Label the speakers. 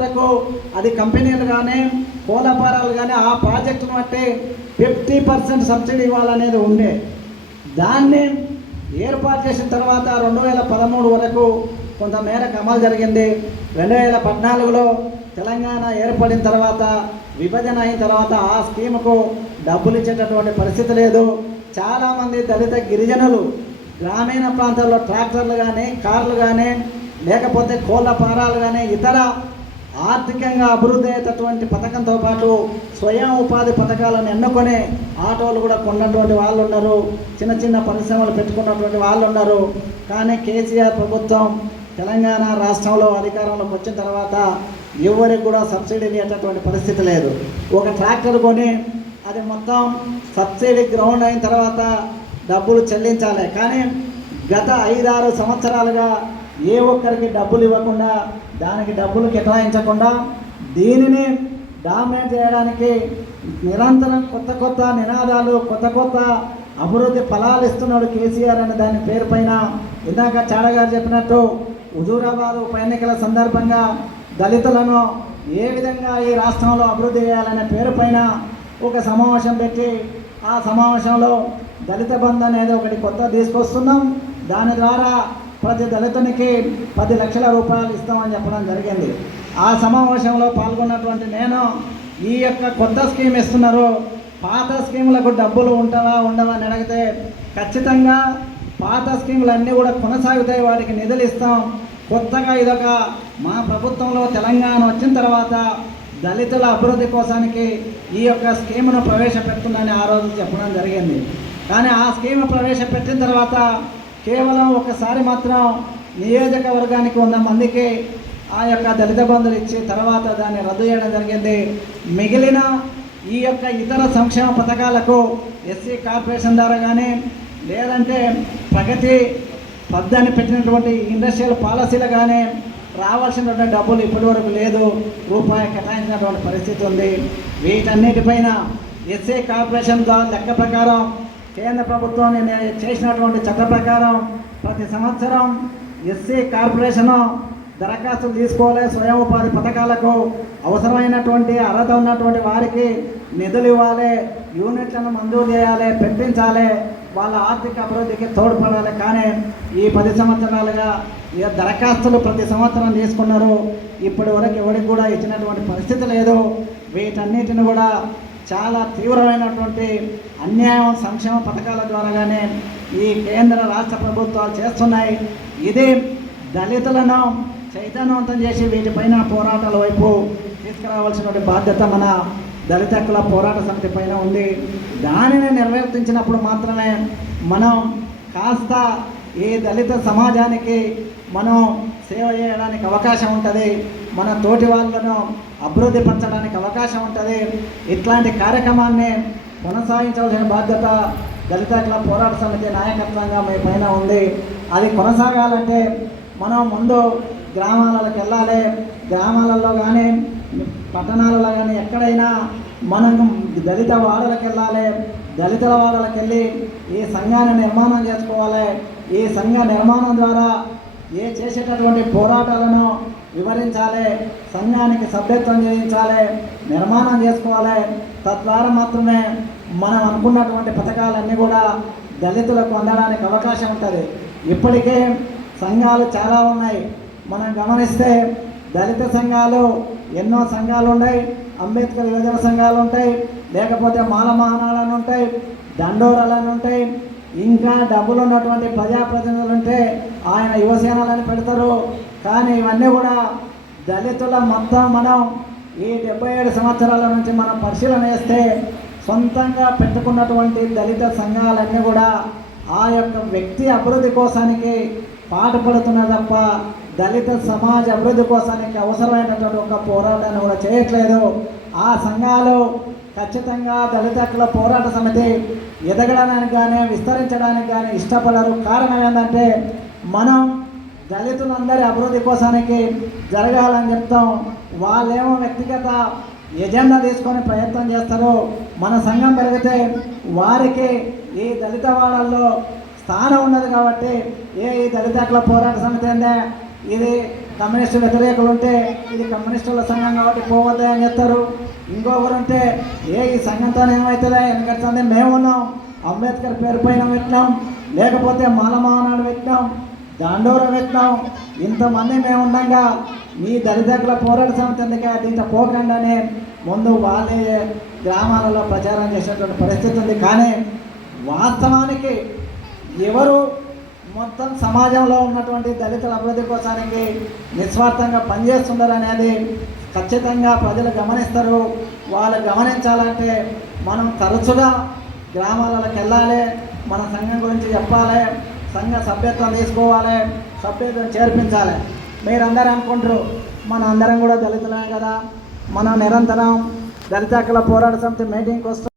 Speaker 1: వరకు అది కంపెనీలు కానీ కోలపారాలు కానీ ఆ ప్రాజెక్టును బట్టి ఫిఫ్టీ పర్సెంట్ సబ్సిడీ ఇవ్వాలనేది ఉండే. దాన్ని ఏర్పాటు చేసిన తర్వాత రెండు వేల పదమూడు వరకు కొంతమేరకు అమలు జరిగింది. రెండు వేల పద్నాలుగులో తెలంగాణ ఏర్పడిన తర్వాత విభజన అయిన తర్వాత ఆ స్కీముకు డబ్బులు ఇచ్చేటటువంటి పరిస్థితి లేదు. చాలామంది దళిత గిరిజనులు గ్రామీణ ప్రాంతాల్లో ట్రాక్టర్లు కానీ కార్లు కానీ లేకపోతే కోళ్ళ పారాలు కానీ ఇతర ఆర్థికంగా అభివృద్ధి అయ్యేటటువంటి పథకంతో పాటు స్వయం ఉపాధి పథకాలను ఎన్నుకొని ఆటోలు కూడా కొన్నటువంటి వాళ్ళు ఉన్నారు. చిన్న చిన్న పరిశ్రమలు పెట్టుకున్నటువంటి వాళ్ళు ఉన్నారు. కానీ కేసీఆర్ ప్రభుత్వం తెలంగాణ రాష్ట్రంలో అధికారంలోకి వచ్చిన తర్వాత ఎవరికి కూడా సబ్సిడీ ఇవ్వటటువంటి పరిస్థితి లేదు. ఒక ట్రాక్టర్ కొని అది మొత్తం సబ్సిడీ గ్రౌండ్ అయిన తర్వాత డబ్బులు చెల్లించాలి. కానీ గత ఐదారు సంవత్సరాలుగా ఏ ఒక్కరికి డబ్బులు ఇవ్వకుండా దానికి డబ్బులు కేటాయించకుండా దీనిని డామినేట్ చేయడానికి నిరంతరం కొత్త కొత్త నినాదాలు కొత్త కొత్త అభివృద్ధి ఫలాలు ఇస్తున్నాడు కేసీఆర్ అనే దాని పేరు పైన ఇందాక చాడగారు చెప్పినట్టు హుజూరాబాద్ ఉప ఎన్నికల సందర్భంగా దళితులను ఏ విధంగా ఈ రాష్ట్రంలో అభివృద్ధి చేయాలనే పేరు పైన ఒక సమావేశం పెట్టి ఆ సమావేశంలో దళిత బంధు అనేది ఒకటి కొత్త తీసుకొస్తున్నాం. దాని ద్వారా ప్రతి దళితునికి పది లక్షల రూపాయలు ఇస్తామని చెప్పడం జరిగింది. ఆ సమావేశంలో పాల్గొన్నటువంటి నేను ఈ యొక్క కొత్త స్కీమ్ ఇస్తున్నారు. పాత స్కీములకు డబ్బులు ఉంటావా ఉండవా అని అడిగితే ఖచ్చితంగా పాత స్కీములు అన్నీ కూడా కొనసాగుతాయి వాటికి నిధులు ఇస్తాం. కొత్తగా ఇదొక మా ప్రభుత్వంలో తెలంగాణ వచ్చిన తర్వాత దళితుల అభివృద్ధి కోసానికి ఈ యొక్క స్కీమును ప్రవేశపెడుతుందని ఆ రోజు చెప్పడం జరిగింది. కానీ ఆ స్కీమ్ ప్రవేశపెట్టిన తర్వాత కేవలం ఒకసారి మాత్రం నియోజకవర్గానికి ఉన్న మందికి ఆ యొక్క దళిత బంధులు ఇచ్చి తర్వాత దాన్ని రద్దు చేయడం జరిగింది. మిగిలిన ఈ యొక్క ఇతర సంక్షేమ పథకాలకు ఎస్సీ కార్పొరేషన్ ద్వారా కానీ లేదంటే ప్రగతి పద్దాన్ని పెట్టినటువంటి ఇండస్ట్రియల్ పాలసీలు కానీ రావాల్సినటువంటి డబ్బులు ఇప్పటివరకు లేదు. రూపాయి కేటాయించినటువంటి పరిస్థితి ఉంది. వీటన్నిటిపైన ఎస్సీ కార్పొరేషన్ ద్వారా లెక్క ప్రకారం కేంద్ర ప్రభుత్వం నేను చేసినటువంటి చట్ట ప్రకారం ప్రతి సంవత్సరం ఎస్సీ కార్పొరేషను దరఖాస్తులు తీసుకోవాలి స్వయం ఉపాధి పథకాలకు అవసరమైనటువంటి అర్హత ఉన్నటువంటి వారికి నిధులు ఇవ్వాలి యూనిట్లను మంజూరు చేయాలి పెంపించాలి వాళ్ళ ఆర్థిక అభివృద్ధికి తోడ్పడాలి. కానీ ఈ పది సంవత్సరాలుగా ఈ దరఖాస్తులు ప్రతి సంవత్సరం తీసుకున్నారు. ఇప్పటి వరకు ఎవరికి కూడా ఇచ్చినటువంటి పరిస్థితి లేదు. వీటన్నిటిని కూడా చాలా తీవ్రమైనటువంటి అన్యాయం సంక్షేమ పథకాల ద్వారాగానే ఈ కేంద్ర రాష్ట్ర ప్రభుత్వాలు చేస్తున్నాయి. ఇది దళితులను చైతన్యవంతం చేసి వీటిపైన పోరాటాల వైపు తీసుకురావాల్సినటువంటి బాధ్యత మన దళిత హక్కుల పోరాట సమితి పైన ఉంది. దానిని నిర్వర్తించినప్పుడు మాత్రమే మనం కాస్త ఈ దళిత సమాజానికి మనం సేవ చేయడానికి అవకాశం ఉంటుంది. మన తోటి వాళ్ళను అభివృద్ధి పరచడానికి అవకాశం ఉంటుంది. ఇట్లాంటి కార్యక్రమాన్ని కొనసాగించవలసిన బాధ్యత దళిత క్లబ్ పోరాట సమితి నాయకత్వంగా మీ పైన ఉంది. అది కొనసాగాలంటే మనం ముందు గ్రామాలకు వెళ్ళాలి. గ్రామాలలో కానీ పట్టణాలలో కానీ ఎక్కడైనా మనం దళిత వాడలకు వెళ్ళాలి. దళితుల వాడలకు వెళ్ళి ఈ సంఘాన్ని నిర్మాణం చేసుకోవాలి. ఈ సంఘ నిర్మాణం ద్వారా ఏ చేసేటటువంటి పోరాటాలను వివరించాలి. సంఘానికి సభ్యత్వం చేయించాలి. నిర్మాణం చేసుకోవాలి. తద్వారా మాత్రమే మనం అనుకున్నటువంటి పథకాలన్నీ కూడా దళితులకు అందడానికి అవకాశం ఉంటుంది. ఇప్పటికే సంఘాలు చాలా ఉన్నాయి. మనం గమనిస్తే దళిత సంఘాలు ఎన్నో సంఘాలు ఉన్నాయి అంబేద్కర్ యువజన సంఘాలు ఉంటాయి. లేకపోతే మాలమహనాలని ఉంటాయి. దండోరాలని ఉంటాయి. ఇంకా డబ్బులు ఉన్నటువంటి ప్రజాప్రతినిధులు ఉంటే ఆయన యువసేనలని పెడతారు. కానీ ఇవన్నీ కూడా దళితుల మొత్తం మనం ఈ డెబ్బై ఏడు సంవత్సరాల నుంచి మనం పరిశీలన చేస్తే సొంతంగా పెట్టుకున్నటువంటి దళిత సంఘాలన్నీ కూడా ఆ యొక్క వ్యక్తి అభివృద్ధి కోసానికి పాటుపడుతున్న తప్ప దళిత సమాజ అభివృద్ధి కోసానికి అవసరమైనటువంటి ఒక పోరాటాన్ని కూడా చేయట్లేదు. ఆ సంఘాలు ఖచ్చితంగా దళిత హక్కుల పోరాట సమితి ఎదగడానికి కానీ విస్తరించడానికి కానీ ఇష్టపడరు. కారణం ఏంటంటే మనం దళితులందరి అభివృద్ధి కోసానికి జరగాలని చెప్తాం. వాళ్ళేమో వ్యక్తిగత ఎజెండా తీసుకొని ప్రయత్నం చేస్తారో మన సంఘం పెరిగితే వారికి ఈ దళిత వాళ్ళల్లో స్థానం ఉన్నది కాబట్టి ఏ ఈ దళిత హక్కుల పోరాట సమితి అంటే ఇది కమ్యూనిస్టు వ్యతిరేకులు ఉంటే ఇది కమ్యూనిస్టుల సంఘం కాబట్టి పోవద్దా అని చెప్తారు. ఇంకొకరు ఉంటే ఏ ఈ సంఘంతో ఏమవుతుందా ఎందుకంటే మేము ఉన్నాం. అంబేద్కర్ పేరు పైన పెట్టినాం. లేకపోతే మాలమానాడు పెట్టినాం. దాండోర వ్యక్తం ఇంతమంది మేము ఉండగా మీ దళితుల పోరాట సమితి ఎందుకే దీంట్లో పోకండి అని ముందు వాళ్ళే గ్రామాలలో ప్రచారం చేసినటువంటి పరిస్థితి ఉంది. కానీ వాస్తవానికి ఎవరు మొత్తం సమాజంలో ఉన్నటువంటి దళితుల అభివృద్ధి కోసానికి నిస్వార్థంగా పనిచేస్తున్నారు అనేది ఖచ్చితంగా ప్రజలు గమనిస్తారు. వాళ్ళు గమనించాలంటే మనం తరచుగా గ్రామాలకు వెళ్ళాలి మన సంఘం గురించి చెప్పాలి సంఘ సభ్యత్వం తీసుకోవాలి సభ్యత్వం చేర్పించాలి. మీరందరూ అనుకుంటారు మన అందరం కూడా దళితులే కదా మనం నిరంతరం దళిత హక్కుల పోరాట సమితి మీటింగ్కి వస్తాం